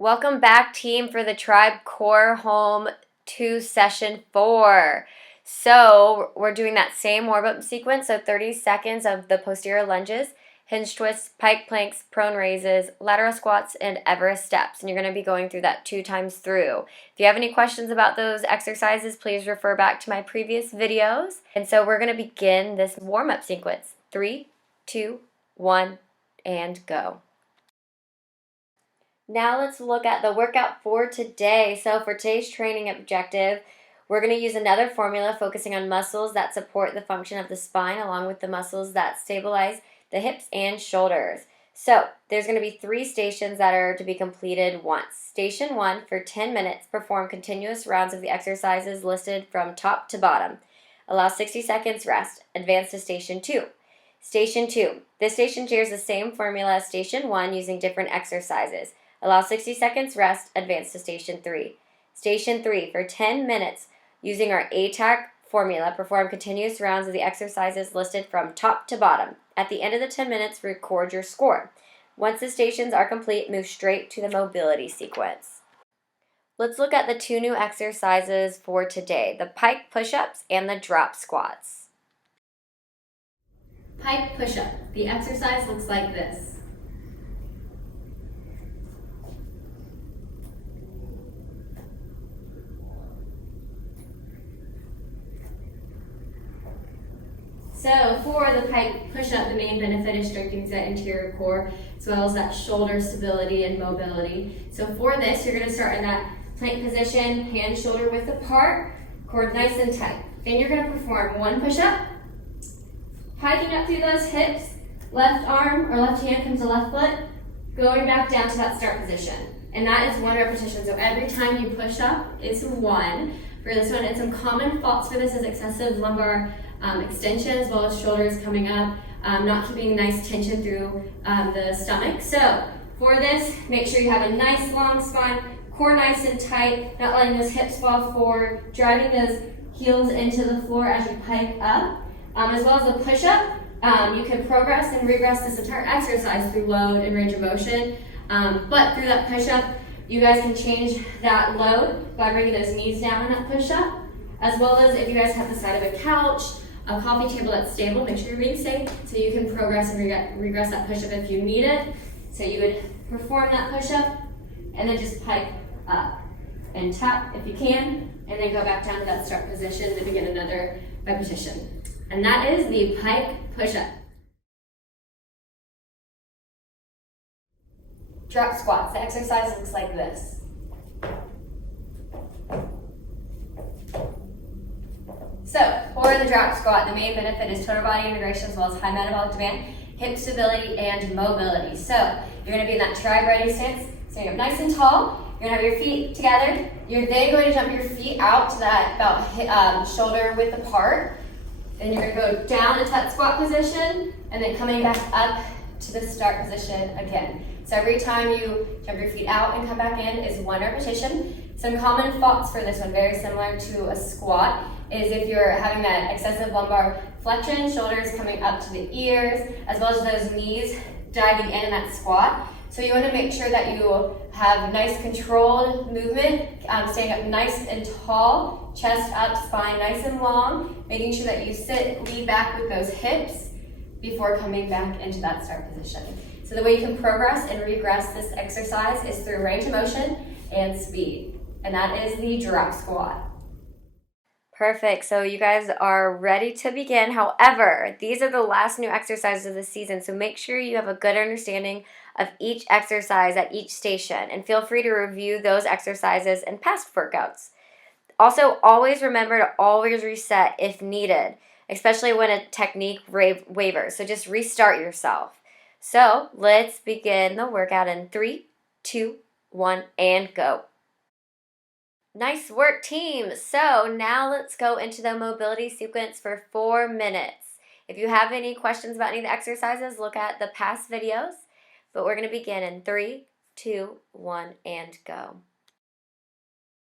Welcome back, team, for the Tribe Core Home 2 Session 4. So we're doing that same warm-up sequence, so 30 seconds of the posterior lunges, hinge twists, pike planks, prone raises, lateral squats, and Everest steps. And you're going to be going through that 2 times through. If you have any questions about those exercises, please refer back to my previous videos. And so we're going to begin this warm-up sequence. 3, 2, 1, and go. Now let's look at the workout for today. So for today's training objective, we're going to use another formula focusing on muscles that support the function of the spine along with the muscles that stabilize the hips and shoulders. So there's going to be 3 stations that are to be completed once. Station 1, for 10 minutes, perform continuous rounds of the exercises listed from top to bottom. Allow 60 seconds rest. Advance to Station 2. Station 2. This station shares the same formula as Station 1 using different exercises. Allow 60 seconds rest, advance to Station 3. Station 3, for 10 minutes, using our ATAC formula, perform continuous rounds of the exercises listed from top to bottom. At the end of the 10 minutes, record your score. Once the stations are complete, move straight to the mobility sequence. Let's look at the 2 new exercises for today, the pike push-ups and the drop squats. Pike push-up. The exercise looks like this. So for the pike push-up, the main benefit is strengthening that interior core as well as that shoulder stability and mobility. So for this, you're going to start in that plank position, hands shoulder width apart, core nice and tight. Then you're going to perform 1 push-up, hiking up through those hips, left arm or left hand comes to left foot, going back down to that start position. And that is 1 repetition. So every time you push up, it's 1. For this one, and some common faults for this is excessive lumbar extension as well as shoulders coming up, not keeping nice tension through the stomach. So for this, make sure you have a nice long spine, core nice and tight, not letting those hips fall forward, driving those heels into the floor as you pike up. As well as the push-up, you can progress and regress this entire exercise through load and range of motion. But through that push-up, you guys can change that load by bringing those knees down in that push-up, as well as if you guys have the side of a couch, a coffee table that's stable, make sure you're being safe so you can progress and regress that push-up if you need it. So you would perform that push-up and then just pike up and tap if you can, and then go back down to that start position and begin another repetition. And that is the pike push-up. Drop squats. The exercise looks like this. So, for the drop squat, the main benefit is total body integration as well as high metabolic demand, hip stability, and mobility. So, you're going to be in that tribe ready stance, standing up nice and tall. You're going to have your feet together. You're then going to jump your feet out to that about shoulder width apart. Then you're going to go down into that squat position, and then coming back up to the start position again. So every time you jump your feet out and come back in is 1 repetition. Some common faults for this one, very similar to a squat, is if you're having that excessive lumbar flexion, shoulders coming up to the ears, as well as those knees diving in that squat. So you want to make sure that you have nice controlled movement, staying up nice and tall, chest up, spine nice and long, making sure that you sit, lean back with those hips before coming back into that start position. So the way you can progress and regress this exercise is through range of motion and speed. And that is the drop squat. Perfect. So you guys are ready to begin. However, these are the last new exercises of the season, so make sure you have a good understanding of each exercise at each station, and feel free to review those exercises and past workouts. Also, always remember to always reset if needed, especially when a technique wavers. So just restart yourself. So let's begin the workout in 3, 2, 1, and go. Nice work, team. So now let's go into the mobility sequence for 4 minutes. If you have any questions about any of the exercises, look at the past videos. But we're going to begin in 3, 2, 1, and go.